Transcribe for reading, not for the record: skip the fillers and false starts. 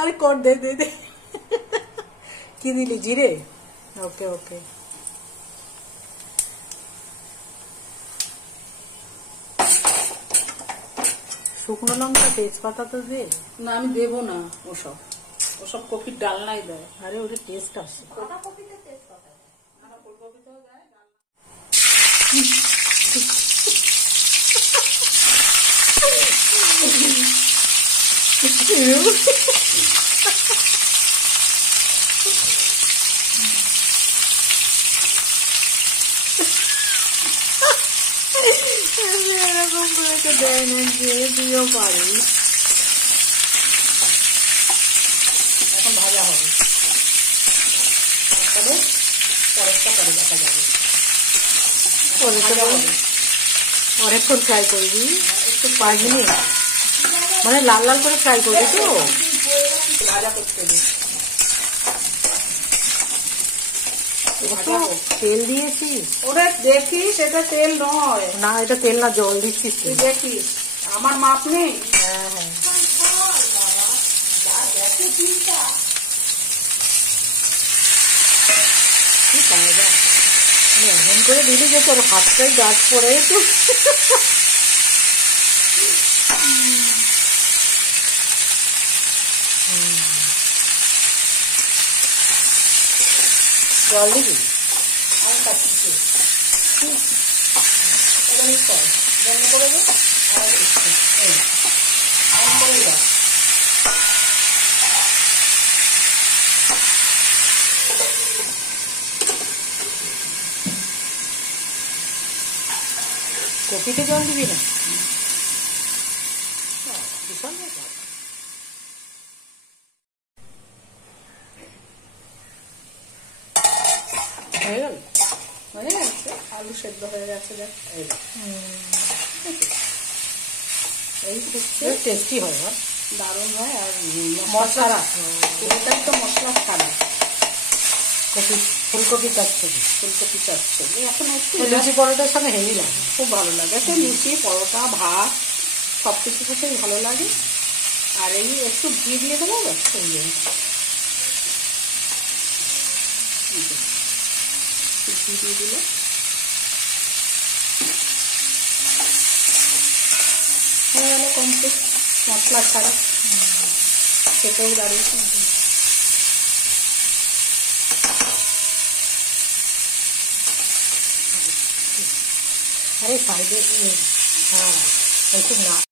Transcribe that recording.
अरे कौन दे दे दे की दिली जीरे ओके ओके শুকনো লঙ্কা তেজপাতা তো দে না আমি দেবো না ওসব ওসব কপির ডালনাই দেয় আরে ওটা টেস্ট আসে এরকম করে তো দেয় না যে তুইও পারিস এখন ভাজা হবে তারপরে পরেরটা পরে দেখা যাবে অনেকক্ষণ ফ্রাই করবি একটু 5 মিনিট মানে লাল লাল করে ফ্রাই করবি তো ভাজা করতে হবে তেল দিয়েছিস ওটা দেখিস এটা তেল নয় না এটা তেল না জল দিচ্ছিস তুই দেখিস আমার মাপ নেই হ্যাঁ হ্যাঁ এমন করে দিলি যে তোর হাতটাই গাছ পড়ে তো জল দিবি আমি কাটছি বন্ধ করে দে আর অন করে দাও কপিতে জল দিবি না বিশাল ব্যাপার হয়ে গেল হয়ে গেছে আলু সেদ্ধ হয়ে গেছে দেখ এই হচ্ছে টেস্টি হয় দারুণ হয় আর মশলা পুরোটাই তো মশলা ছাড়া কপি ফুলকপি চচ্চড়ি ফুলকপি চচ্চড়ি এখন একটু লুচি পরোটার সঙ্গে হেভি লাগে খুব ভালো লাগে তো লুচি পরোটা ভাত সব কিছুর সাথেই ভালো লাগে আর এই একটু ঘি দিয়ে দেবো ঘি দিয়ে দিলে হয়ে গেল কমপ্লিট মশলা ছাড়া খেতেও দাঁড়িয়েছে अरे साइड ह্যাঁ একটু না